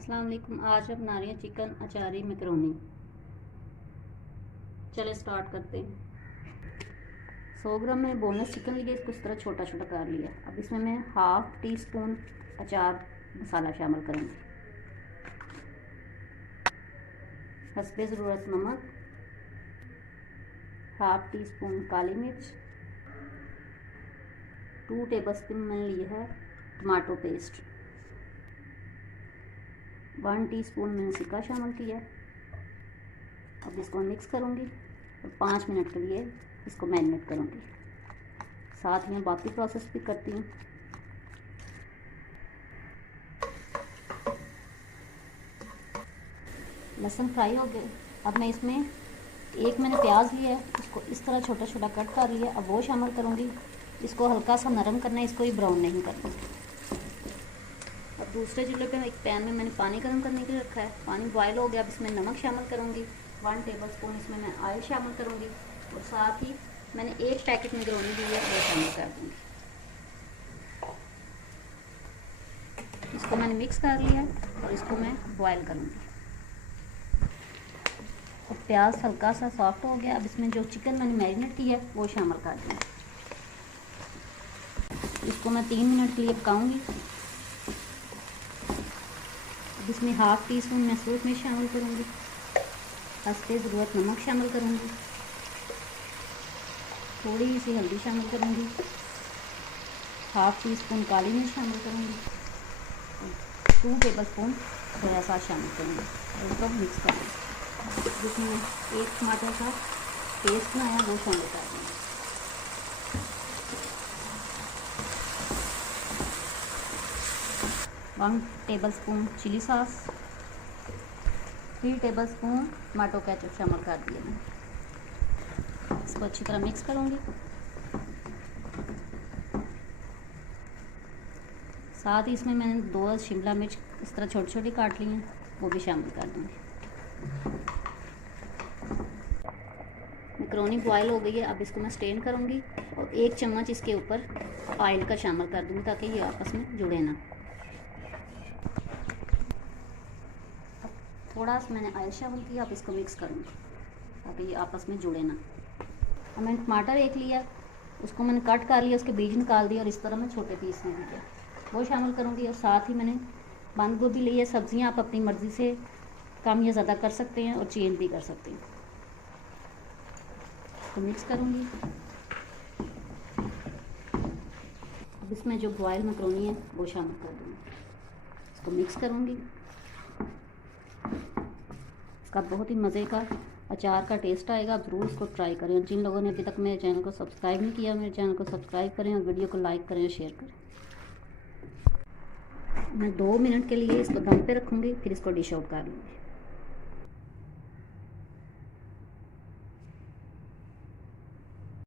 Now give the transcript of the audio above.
अस्सलाम वालेकुम। आज मैं बना रही हूँ चिकन अचारी मैकरोनी। चले स्टार्ट करते हैं। 100 ग्राम में बोनलेस चिकन लिया, इसको इस तरह छोटा छोटा कर लिया। अब इसमें मैं हाफ़ टी स्पून अचार मसाला शामिल करूँगी। हस्बे ज़रूरत नमक, हाफ़ टी स्पून काली मिर्च, 2 टेबलस्पून मैंने लिया है टमाटो पेस्ट, 1 टीस्पून मैंने सिरका शामिल किया। अब इसको मिक्स करूँगी और 5 मिनट के लिए इसको मैरिनेट करूँगी। साथ में बाकी प्रोसेस भी करती हूँ। लहसुन फ्राई हो गए। अब मैं इसमें मैंने प्याज लिया है, इसको इस तरह छोटा छोटा कट कर लिया। अब वो शामिल करूँगी। इसको हल्का सा नरम करना है, इसको ही ब्राउन नहीं करना। अब दूसरे चूल्हे पे एक पैन में मैंने पानी गर्म करने के लिए रखा है। पानी बॉयल हो गया। अब इसमें नमक शामिल करूँगी, 1 टेबलस्पून इसमें मैं ऑयल शामिल करूँगी और साथ ही मैंने 1 पैकेट मैकरोनी ली है, वो शामिल कर दूँगी। इसको मैंने मिक्स कर लिया और इसको मैं बॉयल करूँगी। अब प्याज हल्का सा सॉफ्ट हो गया। अब इसमें जो चिकन मैंने मैरिनेट किया है वो शामिल कर दूँगी। इसको मैं 3 मिनट के लिए पकाऊँगी। इसमें हाफ़ टी स्पून मैं सूरज मिर्च शामिल करूँगी, हस्बे ज़रूरत नमक शामिल करूँगी, थोड़ी सी हल्दी शामिल करूँगी, हाफ़ टी स्पून काली मिर्च शामिल करूँगी, 2 टेबलस्पून सोया सॉस शामिल करूँगी और इसको मिक्स करूँगी। जिसमें 1 टमाटर का पेस्ट बनाया वो शामिल कर दूँगी। 1 tablespoon chilli sauce, 3 tablespoon tomato ketchup शामिल कर दिए मैं। इसको अच्छी तरह मिक्स करूँगी। साथ ही इसमें मैंने 2 शिमला मिर्च इस तरह छोटी छोटी काट ली हैं, वो भी शामिल कर दूँगी। मैकरोनी बॉयल हो गई है। अब इसको मैं स्ट्रेन करूँगी और 1 चम्मच इसके ऊपर ऑयल का शामिल कर दूँगी ताकि ये आपस में जुड़े ना। थोड़ा सा मैंने ऑयल शामिल किया। अब इसको मिक्स करूँगी ताकि ये आपस में जुड़े ना। अब मैंने टमाटर 1 लिया, उसको मैंने कट कर लिया, उसके बीज निकाल दिए और इस तरह मैं छोटे पीस में लिया, वो शामिल करूँगी। और साथ ही मैंने बंद गोभी ली है। सब्जियाँ आप अपनी मर्ज़ी से कम या ज़्यादा कर सकते हैं और चेंज भी कर सकते हैं। तो मिक्स करूँगी। अब इसमें जो बॉयल मैकरोनी है वो शामिल कर दूँगी। इसको मिक्स करूँगी। इसका बहुत ही मज़े का अचार का टेस्ट आएगा। आप ज़रूर इसको ट्राई करें। जिन लोगों ने अभी तक मेरे चैनल को सब्सक्राइब नहीं किया, मेरे चैनल को सब्सक्राइब करें और वीडियो को लाइक करें और शेयर करें। मैं 2 मिनट के लिए इसको दम पे रखूँगी, फिर इसको डिश आउट कर लूँगी।